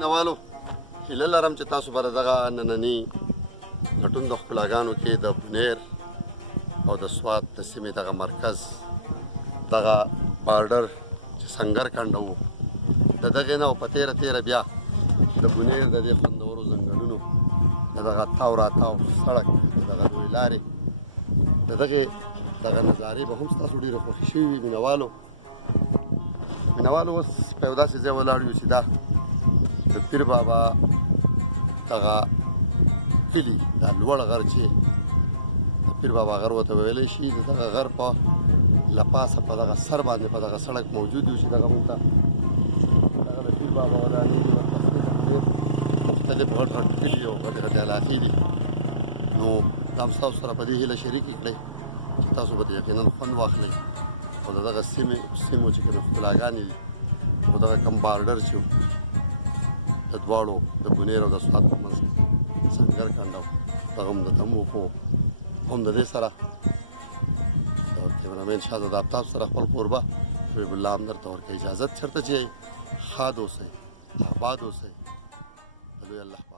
نوالو هیله لرم چې تاسو به دغه ننني لټون د ښکلاګانو کې د بونیر او د سوات د سیمې دغه مرکز دغه بارډر چې سنګر کنډه و د دغې نه په تیره بیا د بونیر د دې خوندورو ځنګلونو د دغه تاو راتاو سړک د دغه لویې لارې د دغه نظارې به هم ستاسو ډېره خوښي شوي وي مینوالو اوس په یو داسې ځای ولاړ یو چې دا د پیر بابا دغه کلي دا لوړ غر چې د پیر بابا غر ورته ویلی شي د دغه غر په له پاسه په دغه سر باندې په دغه سړک موجود یو چې دغه مونږ ته دغه د پیر بابا ودانۍ دي ورپسې ډېر مختلف غټ غټ کلي او غټې غټې علاقې دي نو دا هم ستاسو سره په دې هیله شریکې کړئ چې تاسو به یقینا خوند واخلئ او د دغه سیمو چې کومې ښکلاګانې دي او دغه کوم بارډر چې د دواړو د بونیر او د سوات په منځ سنګر کنډه دغه هم د تمو خو هم د دې سره د کیمرامین شهزاد آفتاب سره خپل کوربه حبیب الله هم درته ورکوي اجازت چېرته چې ښاد اوسئ آباد اوسئ د لوی الله